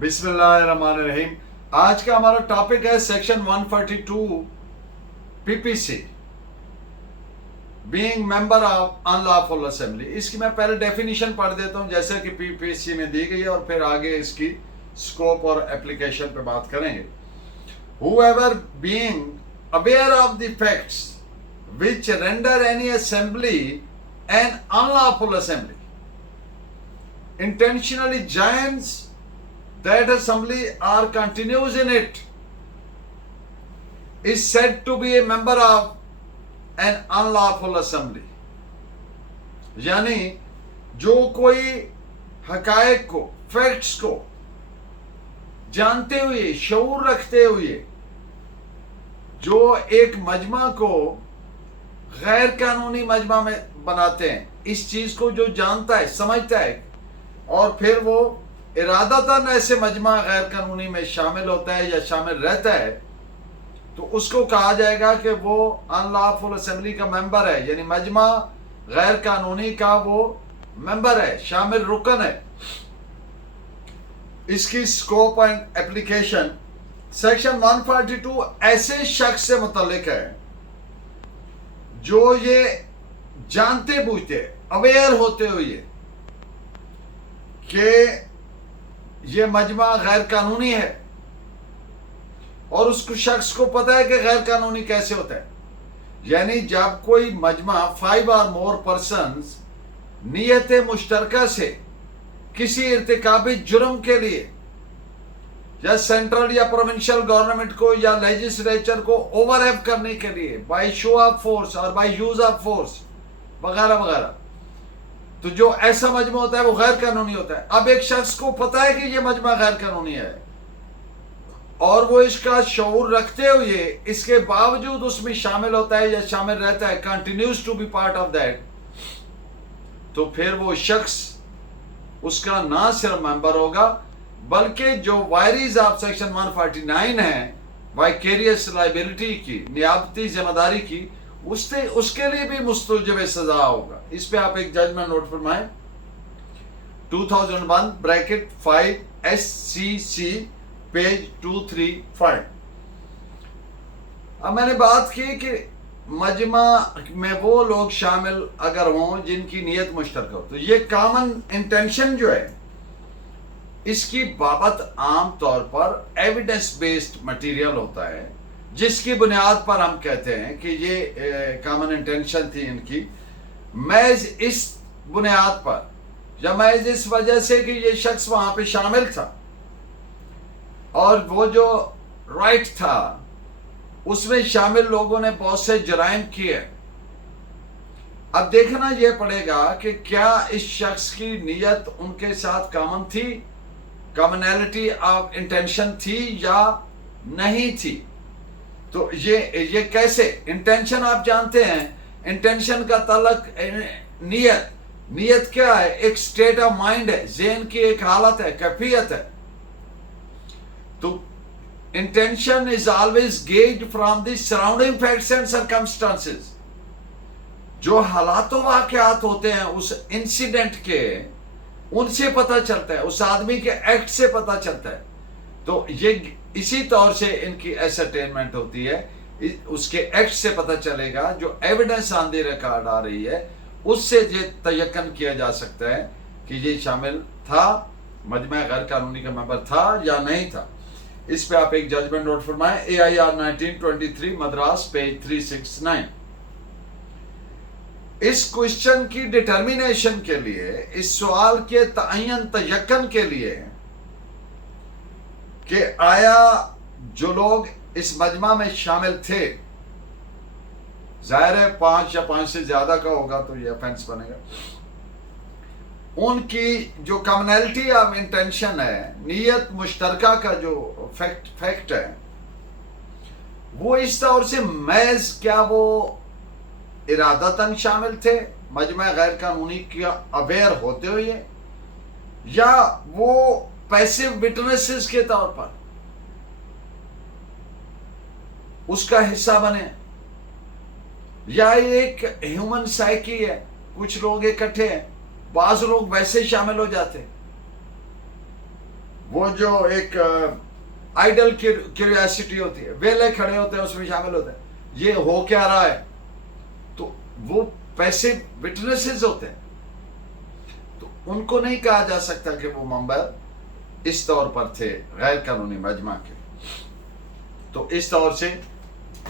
بسم اللہ الرحمن الرحیم. آج کا ہمارا ٹاپک ہے section 142 P P C being member of unlawful assembly. اس کی میں پہلے ڈیفینیشن پڑھ دیتا ہوں جیسے کہ پی پی سی میں دی گئی ہے اور پھر آگے اس کی اسکوپ اور اپلیکیشن پہ بات کریں گے. Whoever being aware of the facts which render any assembly an unlawful assembly intentionally joins that assembly or continues in it is said to be a member of an unlawful assembly. یعنی جو کوئی حقائق کو facts کو جانتے ہوئے شعور رکھتے ہوئے جو ایک مجمع کو غیر قانونی مجمع میں بناتے ہیں، اس چیز کو جو جانتا ہے سمجھتا ہے اور پھر وہ ارادتاً ایسے مجمع غیر قانونی میں شامل ہوتا ہے یا شامل رہتا ہے، تو اس کو کہا جائے گا کہ وہ ان لافل اسمبلی کا ممبر ہے، یعنی مجمع غیر قانونی کا وہ ممبر ہے، شامل رکن ہے. اس کی سکوپ اینڈ اپلیکیشن سیکشن 142 ایسے شخص سے متعلق ہے جو یہ جانتے بوجھتے اویئر ہوتے ہوئے کہ یہ مجمع غیر قانونی ہے اور اس کو شخص کو پتہ ہے کہ غیر قانونی کیسے ہوتا ہے. یعنی جب کوئی مجمع 5 اور more persons نیت مشترکہ سے کسی ارتکابی جرم کے لیے یا سینٹرل یا پروونشل گورنمنٹ کو یا لیجسلیچر کو اوور ایپ کرنے کے لیے بائی شو آف فورس اور بائی یوز آف فورس وغیرہ وغیرہ، تو جو ایسا مجمع ہوتا ہے وہ غیر قانونی ہوتا ہے. اب ایک شخص کو پتا ہے کہ یہ مجمع غیر قانونی ہے اور وہ اس کا شعور رکھتے ہوئے اس کے باوجود اس میں شامل ہوتا ہے یا شامل رہتا ہے، continues to be part of that, تو پھر وہ شخص اس کا نہ صرف ممبر ہوگا بلکہ جو وائریز آف سیکشن 149 ہے وائکیریس لائبلٹی کی، نیابتی ذمہ داری کی، اس کے لیے بھی مستوجب سزا ہوگا. اس پہ آپ ایک ججمنٹ نوٹ فرمائیں 2001 بریکٹ 5 SCC پیج 235. اب میں نے بات کی کہ مجمع میں وہ لوگ شامل اگر ہوں جن کی نیت مشترکہ ہو، تو یہ کامن انٹینشن جو ہے اس کی بابت عام طور پر ایویڈنس بیسڈ مٹیریل ہوتا ہے جس کی بنیاد پر ہم کہتے ہیں کہ یہ کامن انٹینشن تھی ان کی، محض اس بنیاد پر یا محض اس وجہ سے کہ یہ شخص وہاں پہ شامل تھا اور وہ جو رائٹ تھا اس میں شامل لوگوں نے بہت سے جرائم کیے. اب دیکھنا یہ پڑے گا کہ کیا اس شخص کی نیت ان کے ساتھ کامن تھی، کامنالٹی آف انٹینشن تھی یا نہیں تھی. تو یہ کیسے انٹینشن آپ جانتے ہیں، انٹینشن کا تعلق نیت کیا ہے، ایک سٹیٹ آف مائنڈ ہے، ذہن کی ایک حالت ہے، کیفیت ہے. تو intention is always gauged from the surrounding facts and circumstances. جو حالات و واقعات ہوتے ہیں اس انسیڈنٹ کے، ان سے پتہ چلتا ہے، اس آدمی کے ایکٹ سے پتہ چلتا ہے. تو یہ اسی طور سے ان کی ایسرٹینمنٹ ہوتی ہے، اس کے ایکٹ سے پتہ چلے گا، جو ایویڈنس آن دی ریکارڈ آ رہی ہے اس سے یہ تیقن کیا جا سکتا ہے کہ یہ شامل تھا، مجمع غیر قانونی کا ممبر تھا یا نہیں تھا. اس پہ آپ ایک ججمنٹ نوٹ فرمائیں AIR 1923 مدراس پیج 369. اس کوشچن کی ڈٹرمینیشن کے لیے، اس سوال کے تعین تیقن کے لیے کہ آیا جو لوگ اس مجمع میں شامل تھے، ظاہر ہے 5 یا 5 سے زیادہ کا ہوگا تو یہ افینس بنے گا، ان کی جو کامنالٹی آف انٹینشن ہے، نیت مشترکہ کا جو فیکٹ ہے، وہ اس طور سے محض کیا وہ ارادتاً شامل تھے مجمع غیر قانونی کا اویئر ہوتے ہوئے، یا وہ پیسو وٹنسز کے طور پر اس کا حصہ بنے، یا ایک ہیومن سائیکی ہے، کچھ لوگ اکٹھے ہیں، بعض لوگ ویسے شامل ہو جاتے، وہ جو ایک آئیڈل کیوریاسٹی ہوتی ہے, ویلے کھڑے ہوتے ہیں اس میں شامل ہوتے ہیں, یہ ہو کیا رہا ہے, تو وہ پیسے وٹنسز ہوتے ہیں, تو ان کو نہیں کہا جا سکتا کہ وہ ممبر اس طور پر تھے غیر قانونی مجمع کے. تو اس طور سے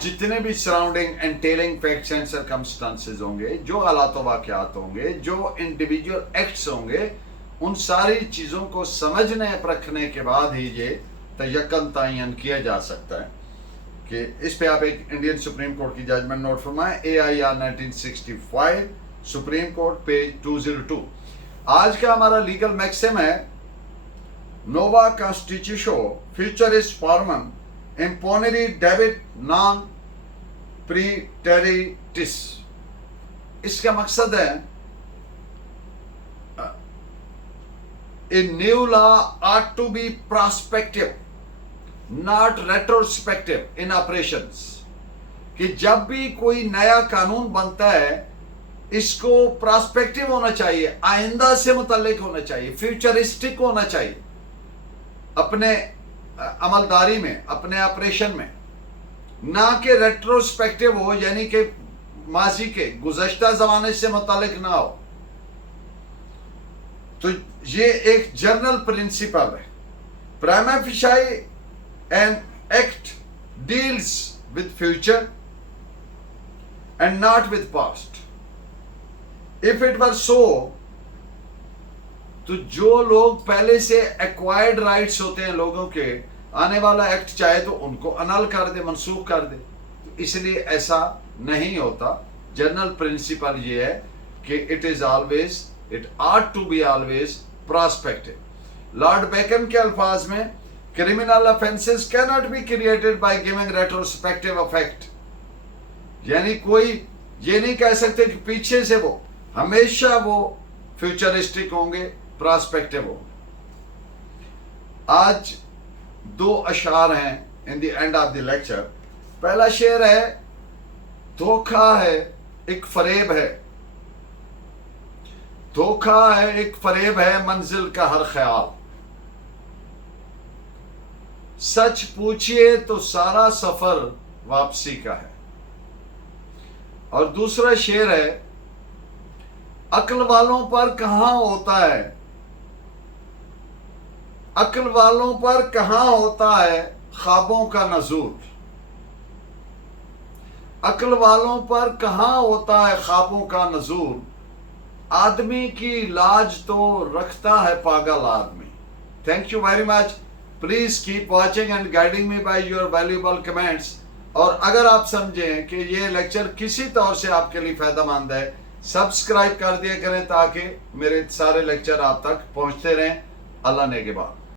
جتنے بھی سراؤنڈنگ انٹیلنگ فیکٹس اینڈ سرکمسٹانسز ہوں گے, جو حالات و واقعات ہوں گے, جو انڈیویجول ایکٹس ہوں گے, ان ساری چیزوں کو سمجھنے پرکھنے کے بعد ہی یہ تیقن تعین کیا جا سکتا ہے کہ اس پہ آپ ایک انڈین سپریم کورٹ کی ججمنٹ نوٹ فرمائیں, AIR 1965 سپریم کورٹ پیج 202. آج کا ہمارا لیگل میکسم ہے نووا کانسٹیٹیوشو فیوچرسٹ فارمن امپونری ڈیبٹ نان پریٹریٹس. اس کا مقصد ہے a new law ought to be prospective not retrospective in operations. کہ جب بھی کوئی نیا قانون بنتا ہے اس کو پراسپیکٹو ہونا چاہیے, آئندہ سے متعلق ہونا چاہیے, فیوچرسٹک ہونا چاہیے اپنے عملداری میں, اپنے آپریشن میں, نہ کہ ریٹروسپیکٹو ہو, یعنی کہ ماضی کے گزشتہ زمانے سے متعلق نہ ہو. تو یہ ایک جنرل پرنسپل ہے. پرائما فیشائی an act deals with future and not with past. If it were so, تو جو لوگ پہلے سے ایکوائرڈ رائٹس ہوتے ہیں لوگوں کے, آنے والا ایکٹ چاہے تو ان کو انل کر دے, منسوخ کر دے. تو اس لیے ایسا نہیں ہوتا. جنرل پرنسپل یہ ہے کہ it ought to be always prospective. Lord Bacon کے الفاظ میں criminal offenses cannot be created by giving retrospective effect. یعنی کوئی یہ نہیں کہہ سکتے کہ پیچھے سے وہ ہمیشہ وہ فیوچرسٹک ہوں گے, پراسپیکٹو ہوں گے. آج 2 اشعار ہیں in the end of the lecture. پہلا شعر ہے دھوکہ ہے ایک فریب ہے, دھوکہ ہے ایک فریب ہے منزل کا ہر خیال, سچ پوچھئے تو سارا سفر واپسی کا ہے. اور دوسرا شعر ہے عقل والوں پر کہاں ہوتا ہے, عقل والوں پر کہاں ہوتا ہے خوابوں کا نزول, عقل والوں پر کہاں ہوتا ہے خوابوں کا نزول, آدمی کی لاج تو رکھتا ہے پاگل آدمی. Thank you very much. Please keep watching and guiding me by your valuable comments. اور اگر آپ سمجھیں کہ یہ لیکچر کسی طور سے آپ کے لیے فائدہ مند ہے, سبسکرائب کر دیا کریں تاکہ میرے سارے لیکچر آپ تک پہنچتے رہیں. اللہ نے کے بعد.